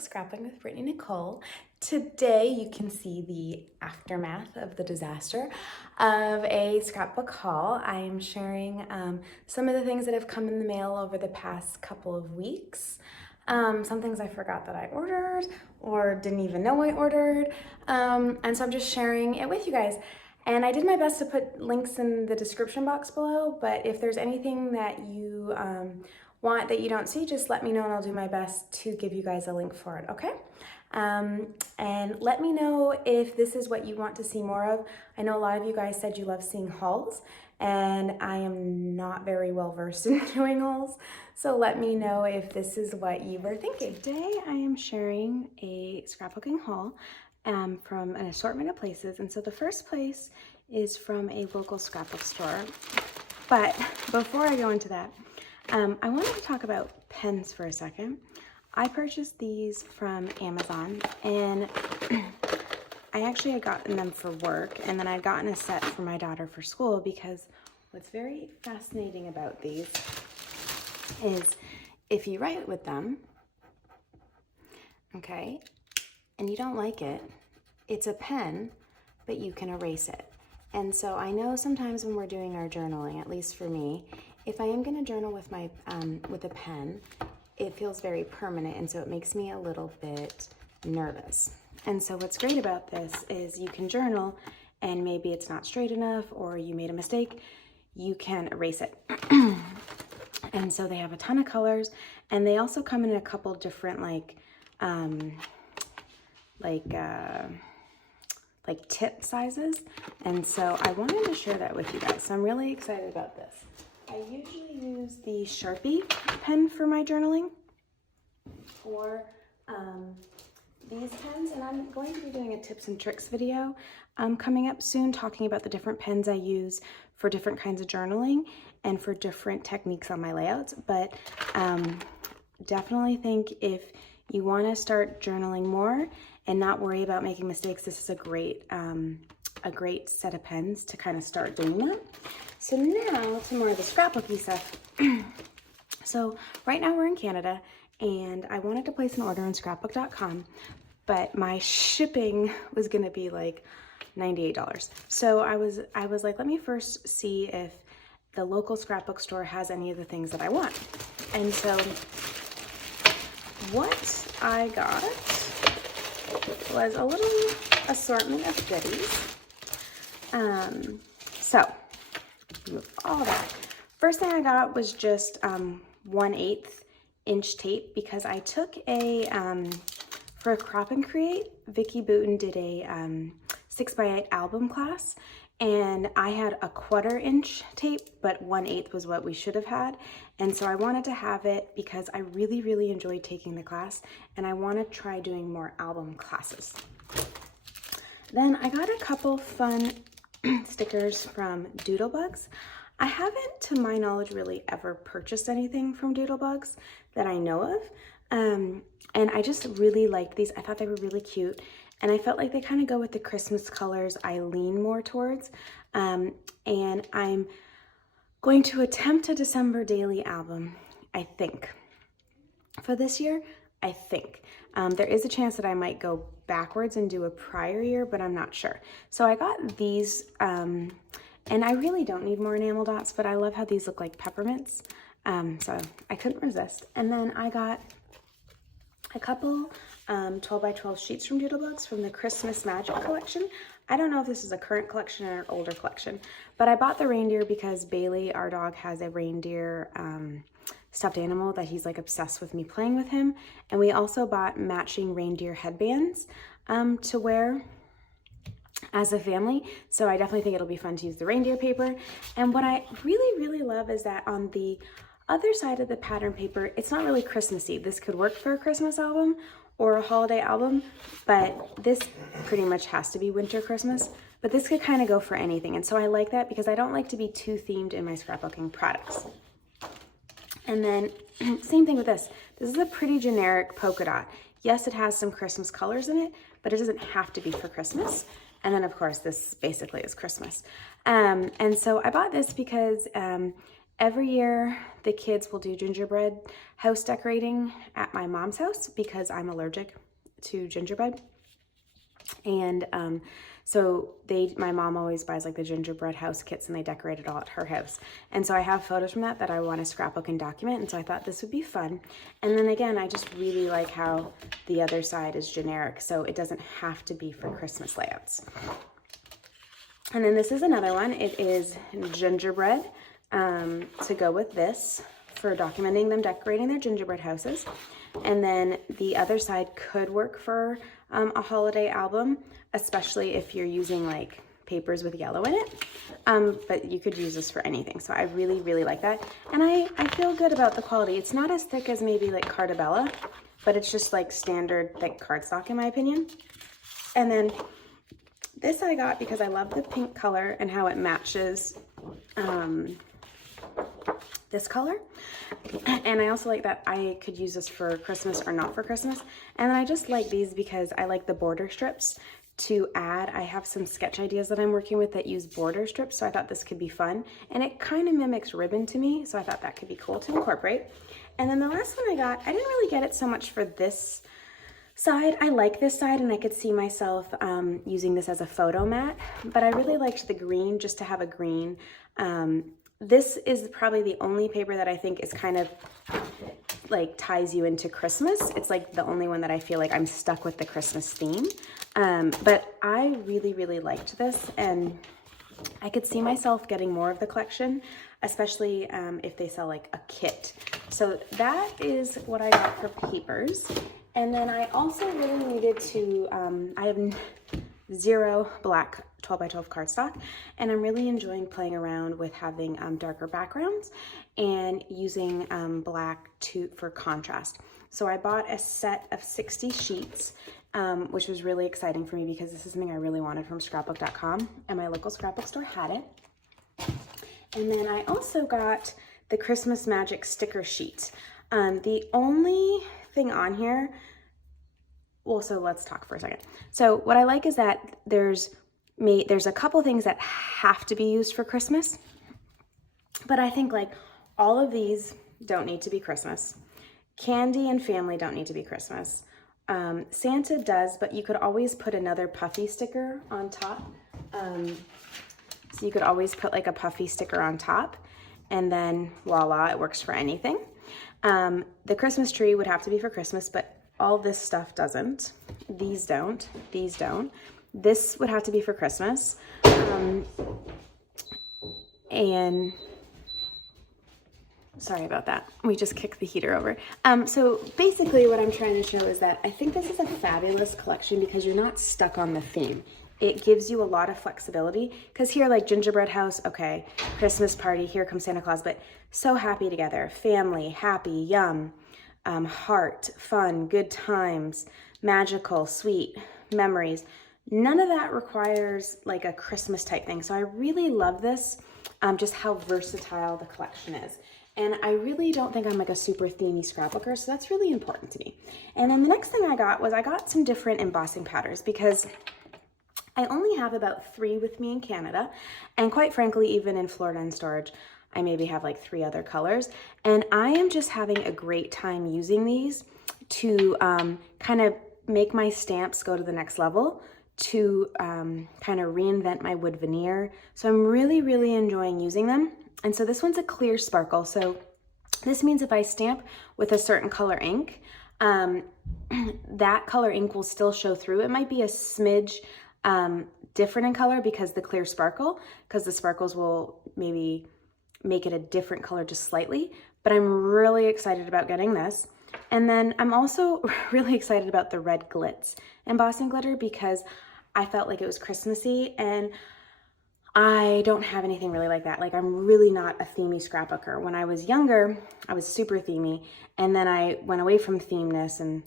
Storybook Scrapbooking with Brittany Nicole. Today you can see the aftermath of the disaster of a scrapbook haul. I am sharing some of the things that have come in the mail over the past couple of weeks. Some things I forgot that I ordered or didn't even know I ordered. And so I'm just sharing it with you guys. And I did my best to put links in the description box below, but if there's anything that you want that you don't see, just let me know and I'll do my best to give you guys a link for it, okay? And let me know if this is what you want to see more of. I know a lot of you guys said you love seeing hauls, and I am not very well versed in doing hauls, so let me know if this is what you were thinking. Today I am sharing a scrapbooking haul from an assortment of places, and so the first place is from a local scrapbook store. But before I go into that, I wanted to talk about pens for a second. I purchased these from Amazon, and I actually had gotten them for work, and then I'd gotten a set for my daughter for school, because what's very fascinating about these is if you write with them, okay, and you don't like it, it's a pen, but you can erase it. And so I know sometimes when we're doing our journaling, at least for me, if I am going to journal with my with a pen, it feels very permanent, and so it makes me a little bit nervous. And so what's great about this is you can journal, and maybe it's not straight enough or you made a mistake, you can erase it. And so they have a ton of colors, and they also come in a couple different like tip sizes. And so I wanted to share that with you guys. So I'm really excited about this. I usually use the Sharpie pen for my journaling, or these pens, and I'm going to be doing a tips and tricks video coming up soon, talking about the different pens I use for different kinds of journaling and for different techniques on my layouts. But definitely think if you want to start journaling more and not worry about making mistakes, this is a great set of pens to kind of start doing that. So now to more of the scrapbooky stuff. So right now we're in Canada, and I wanted to place an order on scrapbook.com, but my shipping was gonna be like $98. So I was like, let me first see if the local scrapbook store has any of the things that I want. And so what I got was a little assortment of goodies. So move all that. First thing I got was just 1/8 inch tape, because I took a for a crop and create, Vicky Booten did a 6x8 album class, and I had a 1/4 inch tape, but 1/8 was what we should have had. And so I wanted to have it because I really enjoyed taking the class, and I want to try doing more album classes. Then I got a couple fun stickers from Doodlebugs. I haven't, to my knowledge, really ever purchased anything from Doodlebugs that I know of. And I just really liked these. I thought they were really cute, and I felt like they kind of go with the Christmas colors I lean more towards. And I'm going to attempt a December daily album, I think. For this year, I think. There is a chance that I might go backwards and do a prior year, but I'm not sure. So I got these, and I really don't need more enamel dots, but I love how these look like peppermints. So I couldn't resist. And then I got a couple 12x12 sheets from Doodlebugs from the Christmas Magic collection. I don't know if this is a current collection or an older collection, but I bought the reindeer because Bailey, our dog, has a reindeer stuffed animal that he's like obsessed with me playing with him. And we also bought matching reindeer headbands to wear as a family. So I definitely think it'll be fun to use the reindeer paper. And what I really love is that on the other side of the pattern paper, it's not really Christmassy. This could work for a Christmas album or a holiday album, but this pretty much has to be winter Christmas. But this could kind of go for anything. And so I like that because I don't like to be too themed in my scrapbooking products. And then same thing with this. This is a pretty generic polka dot. Yes, it has some Christmas colors in it, but it doesn't have to be for Christmas. And then of course this basically is Christmas. And so I bought this because every year the kids will do gingerbread house decorating at my mom's house because I'm allergic to gingerbread. And so my mom always buys like the gingerbread house kits and they decorate it all at her house. And so I have photos from that I want to scrapbook and document. And so I thought this would be fun. And then again, I just really like how the other side is generic. So it doesn't have to be for Christmas layouts. And then this is another one. It is gingerbread to go with this for documenting them decorating their gingerbread houses. And then the other side could work for a holiday album, especially if you're using like papers with yellow in it. But you could use this for anything. So I really, really like that. And I feel good about the quality. It's not as thick as maybe like Cardabella, but it's just like standard thick cardstock in my opinion. And then this I got because I love the pink color and how it matches this color. And I also like that I could use this for Christmas or not for Christmas. And then I just like these because I like the border strips to add. I have some sketch ideas that I'm working with that use border strips, so I thought this could be fun. And it kind of mimics ribbon to me, so I thought that could be cool to incorporate. And then the last one I got, I didn't really get it so much for this side. I like this side and I could see myself using this as a photo mat, but I really liked the green just to have a green. This is probably the only paper that I think is kind of like ties you into Christmas. It's like the only one that I feel like I'm stuck with the Christmas theme. But I really, really liked this and I could see myself getting more of the collection, especially if they sell like a kit. So that is what I got for papers. And then I also really needed to, I have zero black 12 by 12 cardstock, and I'm really enjoying playing around with having darker backgrounds and using black for contrast. So I bought a set of 60 sheets, which was really exciting for me because this is something I really wanted from scrapbook.com, and my local scrapbook store had it. And then I also got the Christmas Magic sticker sheet. The only thing on here, well, so let's talk for a second. So what I like is that there's a couple things that have to be used for Christmas, but I think like all of these don't need to be Christmas. Candy and family don't need to be Christmas. Santa does, but you could always put another puffy sticker on top. So you could always put like a puffy sticker on top, and then voila, it works for anything. The Christmas tree would have to be for Christmas, but all this stuff doesn't. These don't. These don't. This would have to be for Christmas. And sorry about that. We just kicked the heater over. So basically what I'm trying to show is that I think this is a fabulous collection because you're not stuck on the theme. It gives you a lot of flexibility because here, like gingerbread house, okay, Christmas party, here comes Santa Claus, but so happy together, family, happy, yum, heart, fun, good times, magical, sweet, memories. None of that requires like a Christmas type thing. So I really love this, just how versatile the collection is. And I really don't think I'm like a super themey scrapbooker, so that's really important to me. And then the next thing I got some different embossing powders because I only have about 3 with me in Canada. And quite frankly, even in Florida and storage, I maybe have like 3 other colors. And I am just having a great time using these to kind of make my stamps go to the next level, to kind of reinvent my wood veneer. So I'm really, really enjoying using them. And so this one's a clear sparkle. So this means if I stamp with a certain color ink, that color ink will still show through. It might be a smidge different in color because the clear sparkle, because the sparkles will maybe make it a different color just slightly, but I'm really excited about getting this. And then I'm also really excited about the red glitz embossing glitter because I felt like it was Christmassy and I don't have anything really like that. Like I'm really not a themey scrapbooker. When I was younger, I was super themey, and then I went away from themeness and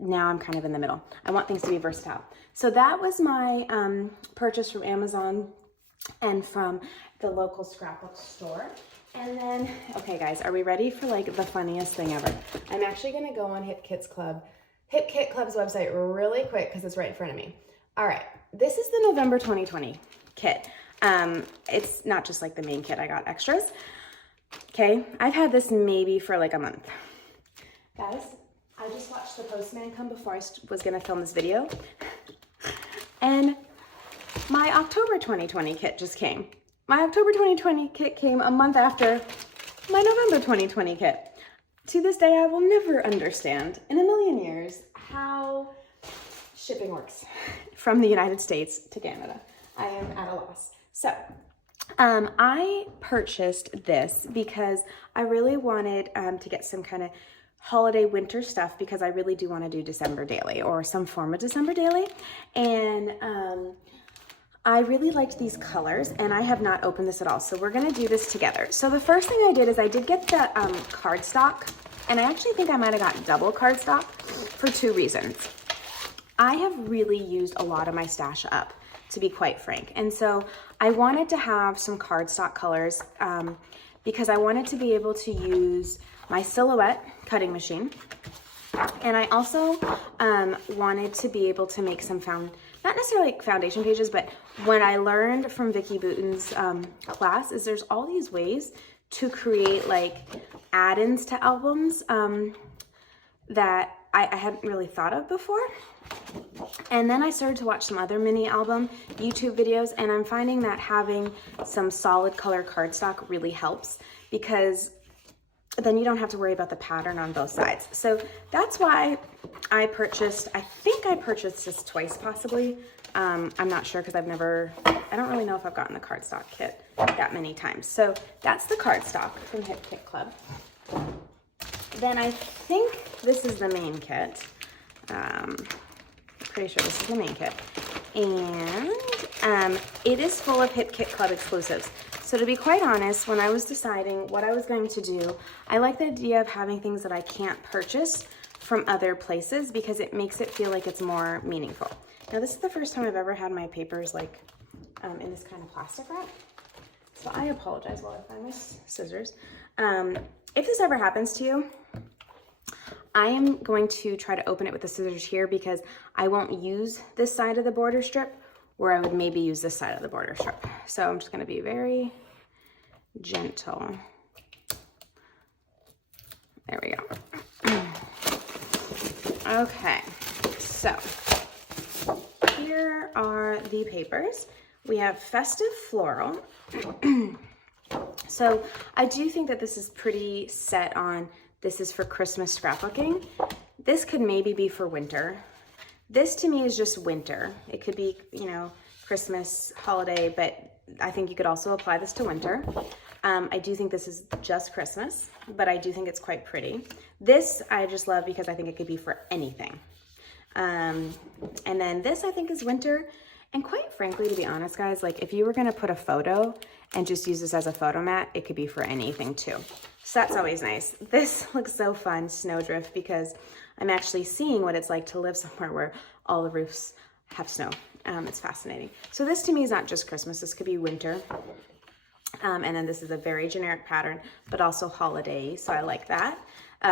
now I'm kind of in the middle. I want things to be versatile. So that was my purchase from Amazon and from the local scrapbook store. And then, okay guys, are we ready for like the funniest thing ever? I'm actually gonna go on Hip Kit Club's website really quick because it's right in front of me. All right, this is the November 2020 kit. It's not just like the main kit, I got extras. Okay, I've had this maybe for like a month. Guys, I just watched the postman come before I was gonna film this video. And my October 2020 kit just came. My October 2020 kit came a month after my November 2020 kit. To this day, I will never understand in a million years how shipping works from the United States to Canada. I am at a loss. So, I purchased this because I really wanted to get some kind of holiday winter stuff because I really do want to do December daily or some form of December daily. And I really liked these colors and I have not opened this at all. So we're going to do this together. So the first thing I did is I did get the cardstock, and I actually think I might have got double cardstock for two reasons. I have really used a lot of my stash up, to be quite frank. And so I wanted to have some cardstock colors because I wanted to be able to use my Silhouette cutting machine. And I also wanted to be able to make some not necessarily like foundation pages, but what I learned from Vicki Boutin's class is there's all these ways to create like add-ins to albums that I hadn't really thought of before. And then I started to watch some other mini album YouTube videos, and I'm finding that having some solid color cardstock really helps because then you don't have to worry about the pattern on both sides. So that's why I think I purchased this twice possibly. I'm not sure because I don't really know if I've gotten the cardstock kit that many times. So that's the cardstock from Hip Kit Club. Then I think this is the main kit. Pretty sure this is the main kit. And it is full of Hip Kit Club exclusives. So to be quite honest, when I was deciding what I was going to do, I like the idea of having things that I can't purchase from other places because it makes it feel like it's more meaningful. Now this is the first time I've ever had my papers like in this kind of plastic wrap. So I apologize while I find my scissors. If this ever happens to you, I am going to try to open it with the scissors here because I won't use this side of the border strip where I would maybe use this side of the border strip. So I'm just gonna be very gentle. There we go. Okay, so here are the papers. We have Festive Floral. So I do think that this is pretty set on, this is for Christmas scrapbooking. This could maybe be for winter. This to me is just winter. It could be, you know, Christmas, holiday, but I think you could also apply this to winter. I do think this is just Christmas, but I do think it's quite pretty. This I just love because I think it could be for anything. And then this I think is winter. And quite frankly, to be honest, guys, like if you were gonna put a photo and just use this as a photo mat, it could be for anything too. So that's always nice. This looks so fun, Snowdrift, because I'm actually seeing what it's like to live somewhere where all the roofs have snow. It's fascinating. So this to me is not just Christmas, this could be winter. And then this is a very generic pattern, but also holiday, so I like that.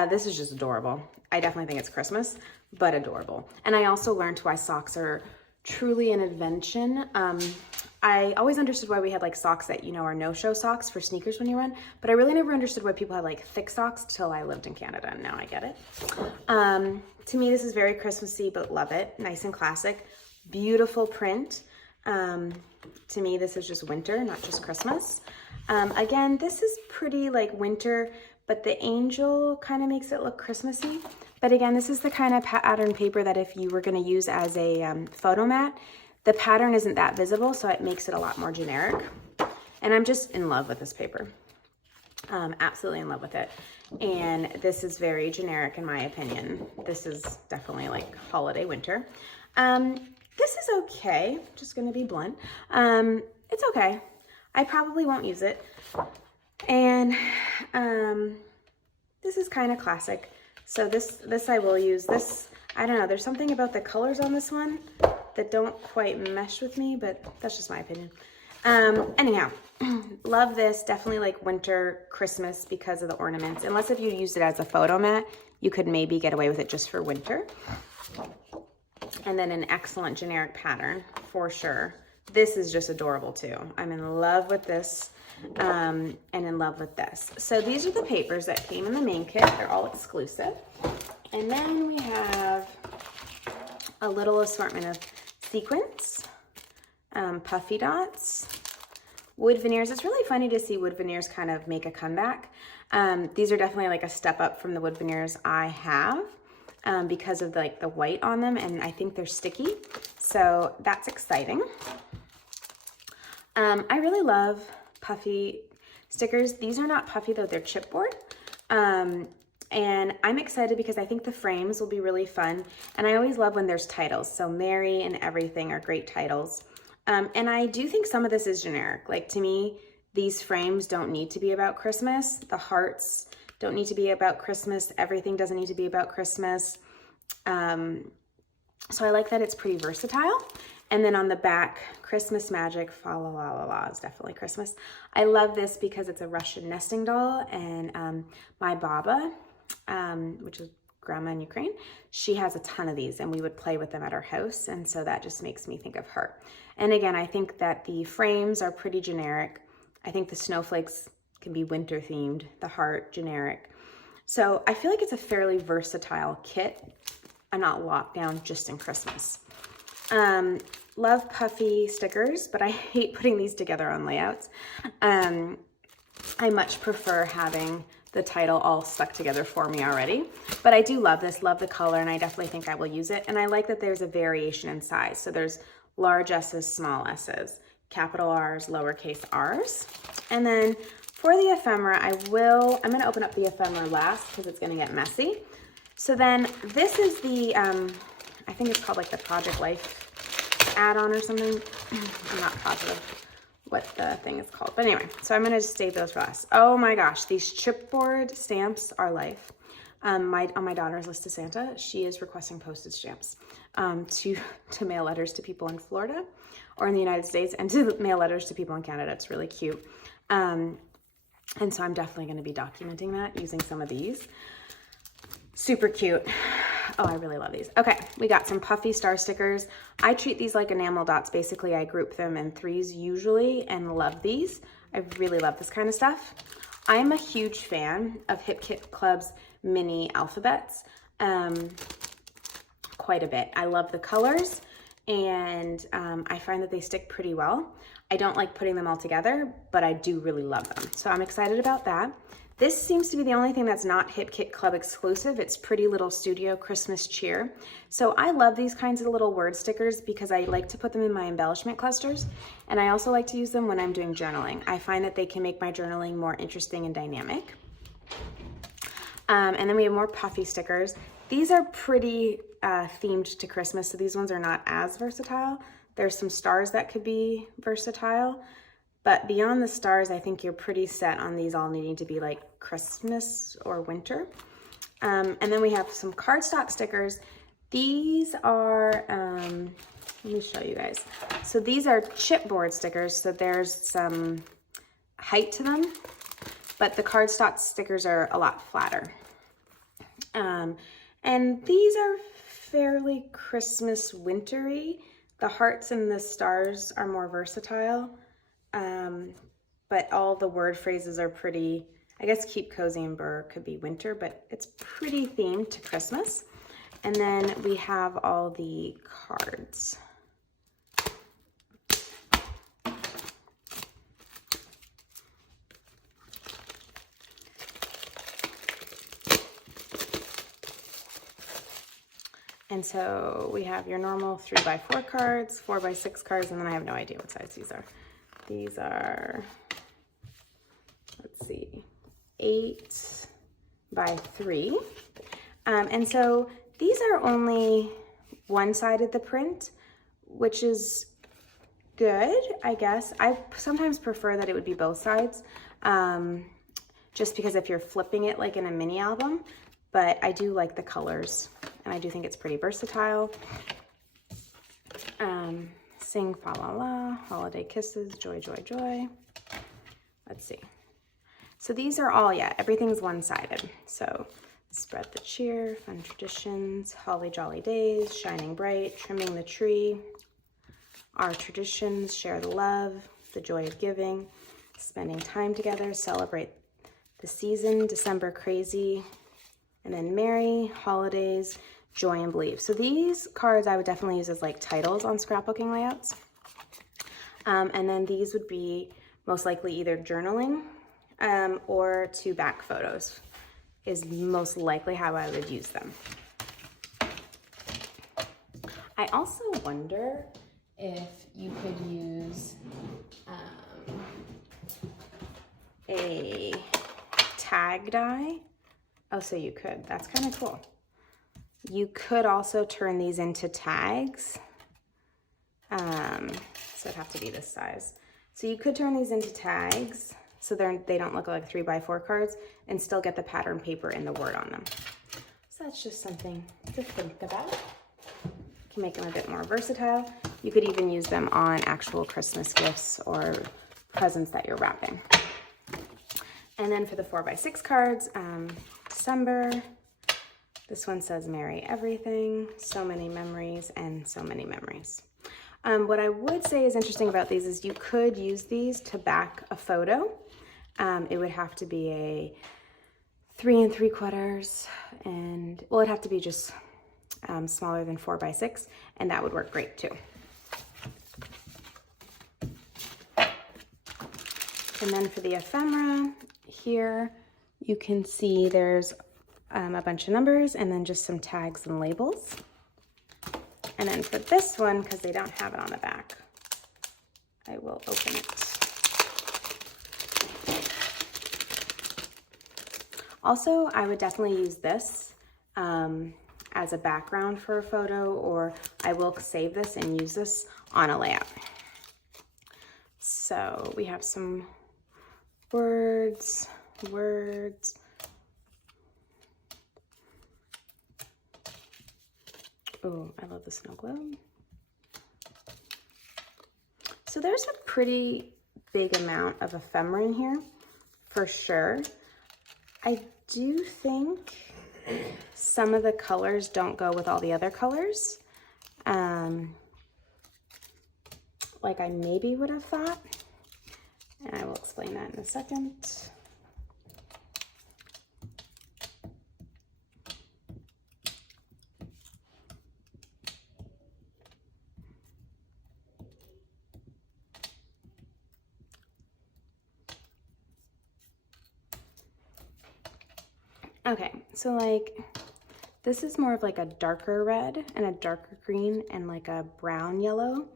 This is just adorable. I definitely think it's Christmas, but adorable. And I also learned why socks are truly an invention. I always understood why we had like socks that, you know, are no-show socks for sneakers when you run, but I really never understood why people had like thick socks till I lived in Canada, and now I get it. To me, this is very Christmassy, but love it. Nice and classic. Beautiful print. To me, this is just winter, not just Christmas. Again, this is pretty like winter, but the angel kind of makes it look Christmassy. But again, this is the kind of pattern paper that if you were going to use as a photo mat, the pattern isn't that visible, so it makes it a lot more generic. And I'm just in love with this paper. Absolutely in love with it. And this is very generic in my opinion. This is definitely like holiday winter. This is okay, just gonna be blunt. It's okay. I probably won't use it. And this is kind of classic. So this I will use. This, I don't know, there's something about the colors on this one that don't quite mesh with me, but that's just my opinion. Anyhow, love this. Definitely like winter, Christmas because of the ornaments. Unless if you used it as a photo mat, you could maybe get away with it just for winter. And then an excellent generic pattern for sure. This is just adorable too. I'm in love with this. and in love with this. So these are the papers that came in the main kit. They're all exclusive. And then we have a little assortment of sequins, puffy dots, wood veneers. It's really funny to see wood veneers kind of make a comeback. These are definitely like a step up from the wood veneers I have because of like the white on them, and I think they're sticky. So that's exciting. I really love puffy stickers. These are not puffy though, they're chipboard. And I'm excited because I think the frames will be really fun. And I always love when there's titles. So Mary and everything are great titles. And I do think some of this is generic. Like to me, these frames don't need to be about Christmas. The hearts don't need to be about Christmas. Everything doesn't need to be about Christmas. So I like that it's pretty versatile. And then on the back, Christmas magic, fa la la la la is definitely Christmas. I love this because it's a Russian nesting doll, and my Baba, which is grandma in Ukraine, she has a ton of these and we would play with them at our house. And so that just makes me think of her. And again, I think that the frames are pretty generic. I think the snowflakes can be winter themed, the heart generic. So I feel like it's a fairly versatile kit and not locked down just in Christmas. Love puffy stickers, but I hate putting these together on layouts. I much prefer having the title all stuck together for me already, but I do love this, love the color, and I definitely think I will use it. And I like that there's a variation in size. So there's large S's, small S's, capital R's, lowercase r's. And then for the ephemera, I'm gonna open up the ephemera last because it's gonna get messy. So then this is the, I think it's called like the Project Life add-on or something. I'm not positive what the thing is called, but anyway, so I'm gonna just save those for last. Oh my gosh, these chipboard stamps are life. On my daughter's list to Santa, she is requesting postage stamps to mail letters to people in Florida or in the United States, and to mail letters to people in Canada. It's really cute. And so I'm definitely gonna be documenting that using some of these. Super cute. Oh, I really love these. Okay, we got some puffy star stickers. I treat these like enamel dots. Basically, I group them in threes usually and love these. I really love this kind of stuff. I'm a huge fan of Hip Kit Club's mini alphabets, quite a bit. I love the colors, and I find that they stick pretty well. I don't like putting them all together, but I do really love them. So I'm excited about that. This seems to be the only thing that's not Hip Kit Club exclusive. It's Pretty Little Studio Christmas Cheer. So I love these kinds of little word stickers because I like to put them in my embellishment clusters. And I also like to use them when I'm doing journaling. I find that they can make my journaling more interesting and dynamic. And then we have more puffy stickers. These are pretty themed to Christmas, so these ones are not as versatile. There's some stars that could be versatile. But beyond the stars, I think you're pretty set on these all needing to be like Christmas or winter. And then we have some cardstock stickers. These are, let me show you guys. So these are chipboard stickers. So there's some height to them, but the cardstock stickers are a lot flatter. And these are fairly Christmas wintry. The hearts and the stars are more versatile. But all the word phrases are pretty, I guess Keep Cozy and Burr could be winter, but it's pretty themed to Christmas. And then we have all the cards. And so we have your normal 3x4 cards, 4x6 cards, and then I have no idea what size these are. These are, let's see, 8x3. And so these are only one-sided the print, which is good, I guess. I sometimes prefer that it would be both sides, just because if you're flipping it like in a mini album, but I do like the colors, and I do think it's pretty versatile. Sing Fa La La, Holiday Kisses, Joy, Joy, Joy. Let's see. So these are all, yeah, everything's one-sided. So Spread the Cheer, Fun Traditions, Holly Jolly Days, Shining Bright, Trimming the Tree, Our Traditions, Share the Love, The Joy of Giving, spending time together, celebrate the season, December crazy, and then merry, holidays, joy and believe. So these cards I would definitely use as like titles on scrapbooking layouts. And then these would be most likely either journaling or to back photos is most likely how I would use them. I also wonder if you could use a tag die. Oh, so you could. That's kind of cool. You could also turn these into tags. So it'd have to be this size. So you could turn these into tags so they don't look like 3x4 cards and still get the pattern paper and the word on them. So that's just something to think about. You can make them a bit more versatile. You could even use them on actual Christmas gifts or presents that you're wrapping. And then for the 4x6 cards, December, this one says Merry Everything, so many memories, and so many memories. What I would say is interesting about these is you could use these to back a photo. It would have to be a 3 3/4, and well, it'd have to be just smaller than 4x6, and that would work great too. And then for the ephemera here, you can see there's a bunch of numbers and then just some tags and labels. And then for this one, because they don't have it on the back, I will open it. Also, I would definitely use this as a background for a photo, or I will save this and use this on a layout. So we have some words. Oh, I love the snow globe. So there's a pretty big amount of ephemera in here, for sure. I do think some of the colors don't go with all the other colors, like I maybe would have thought, and I will explain that in a second. Okay, so like this is more of like a darker red and a darker green and like a brown yellow.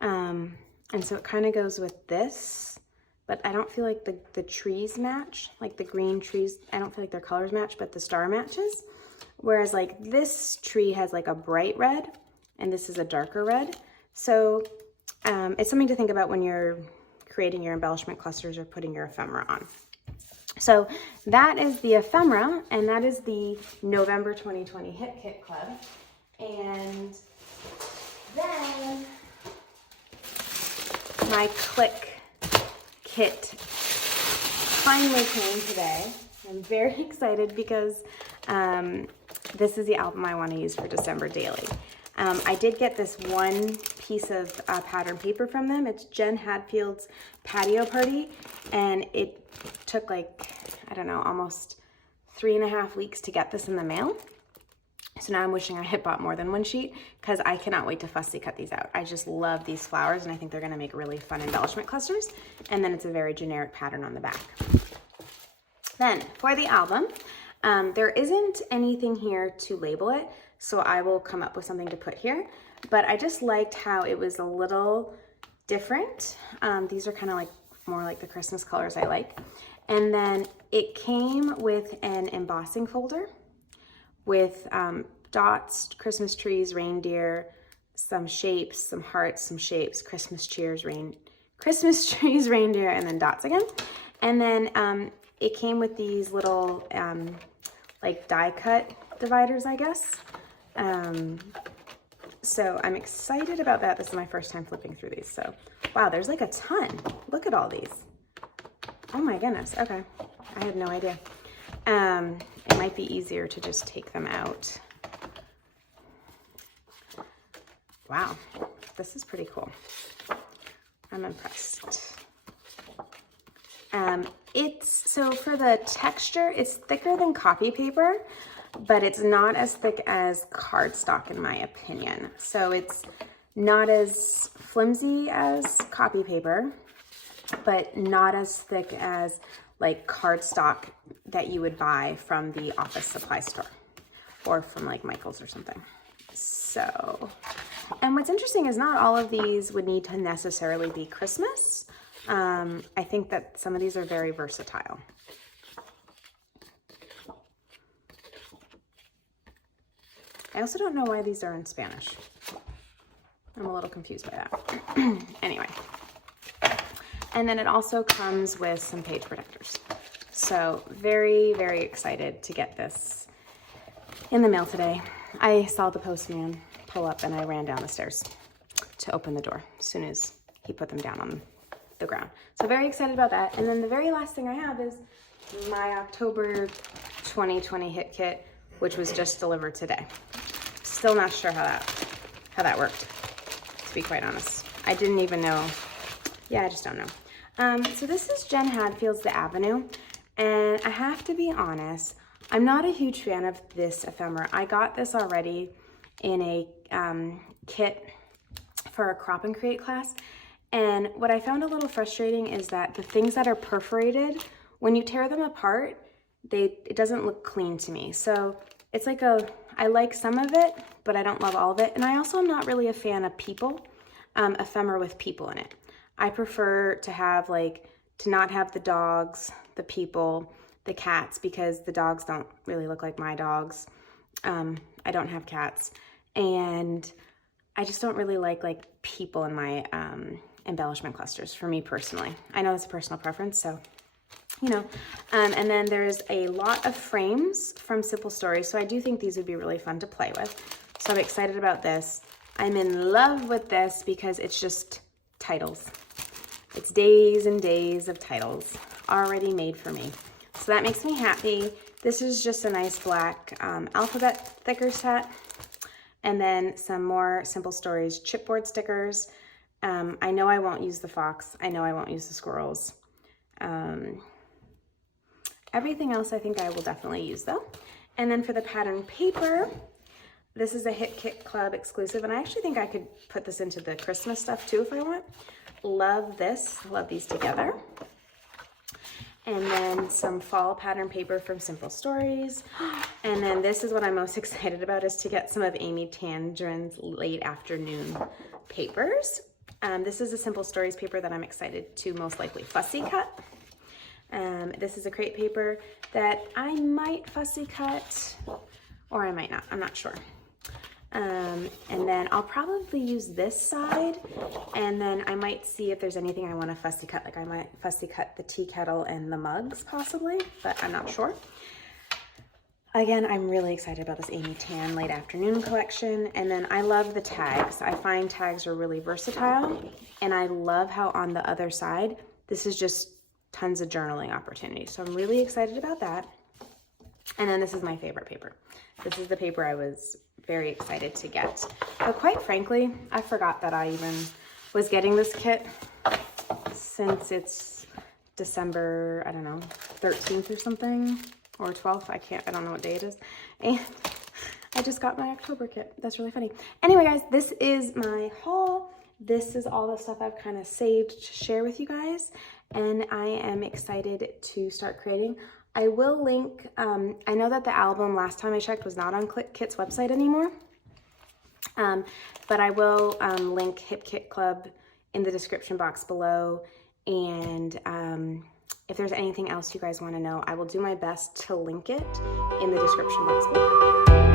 And so it kind of goes with this, but I don't feel like the trees match, like the green trees, I don't feel like their colors match, but the star matches. Whereas like this tree has like a bright red and this is a darker red. So it's something to think about when you're creating your embellishment clusters or putting your ephemera on. So that is the ephemera, and that is the November 2020 Hit Kit Club. And then my Click kit finally came today. I'm very excited because this is the album I want to use for December daily. I did get this one piece of pattern paper from them. It's Jen Hadfield's Patio Party, and it took like, I don't know, almost 3.5 weeks to get this in the mail. So now I'm wishing I had bought more than one sheet because I cannot wait to fussy cut these out. I just love these flowers and I think they're gonna make really fun embellishment clusters. And then it's a very generic pattern on the back. Then for the album, there isn't anything here to label it, so I will come up with something to put here. But I just liked how it was a little different. These are kind of like more like the Christmas colors I like. And then it came with an embossing folder with dots, Christmas trees, reindeer, some shapes, some hearts, some shapes, Christmas trees, reindeer, and then dots again. And then it came with these little like die cut dividers, I guess. So I'm excited about that. This is my first time flipping through these. So wow, there's like a ton. Look at all these. Oh my goodness. Okay. I had no idea. It might be easier to just take them out. Wow, this is pretty cool. I'm impressed. So for the texture, it's thicker than copy paper, but it's not as thick as cardstock in my opinion. So it's not as flimsy as copy paper, but not as thick as like cardstock that you would buy from the office supply store or from like Michael's or something. So, and what's interesting is not all of these would need to necessarily be Christmas. I think that some of these are very versatile. I also don't know why these are in Spanish. I'm a little confused by that. Anyway. And then it also comes with some page protectors. So very, very excited to get this in the mail today. I saw the postman pull up and I ran down the stairs to open the door as soon as he put them down on the ground. So very excited about that. And then the very last thing I have is my October 2020 hit kit, which was just delivered today. Still not sure how that worked, to be quite honest. I didn't even know. Yeah, I just don't know. So this is Jen Hadfield's The Avenue, and I have to be honest, I'm not a huge fan of this ephemera. I got this already in a kit for a crop and create class, and what I found a little frustrating is that the things that are perforated, when you tear them apart, it doesn't look clean to me. So it's like I like some of it, but I don't love all of it, and I also am not really a fan of people, ephemera with people in it. I prefer to have to not have the dogs, the people, the cats, because the dogs don't really look like my dogs. I don't have cats, and I just don't really like people in my embellishment clusters, for me personally. I know it's a personal preference, so you know. And then there's a lot of frames from Simple Stories, so I do think these would be really fun to play with. So I'm excited about this. I'm in love with this because it's just titles. It's days and days of titles already made for me. So that makes me happy. This is just a nice black alphabet thicker set. And then some more Simple Stories chipboard stickers. I know I won't use the fox. I know I won't use the squirrels. Everything else I think I will definitely use though. And then for the pattern paper, this is a Hit Kit Club exclusive, and I actually think I could put this into the Christmas stuff too if I want. Love this, love these together. And then some fall pattern paper from Simple Stories. And then this is what I'm most excited about, is to get some of Amy Tangerin's late afternoon papers. This is a Simple Stories paper that I'm excited to most likely fussy cut. This is a crate paper that I might fussy cut, or I might not, I'm not sure. And then I'll probably use this side, and then I might see if there's anything I want to fussy cut. Like I might fussy cut the tea kettle and the mugs possibly, but I'm not sure. Again, I'm really excited about this Amy Tan late afternoon collection. And then I love the tags. I find tags are really versatile, and I love how on the other side, this is just tons of journaling opportunities. So I'm really excited about that. And then this is my favorite paper. This is the paper I was very excited to get. But quite frankly, I forgot that I even was getting this kit since it's December, I don't know, 13th or something, or 12th. I don't know what day it is. And I just got my October kit. That's really funny. Anyway, guys, this is my haul. This is all the stuff I've kind of saved to share with you guys. And I am excited to start creating. I will link, I know that the album last time I checked was not on Kit's website anymore, but I will link Hip Kit Club in the description box below, and if there's anything else you guys want to know, I will do my best to link it in the description box below.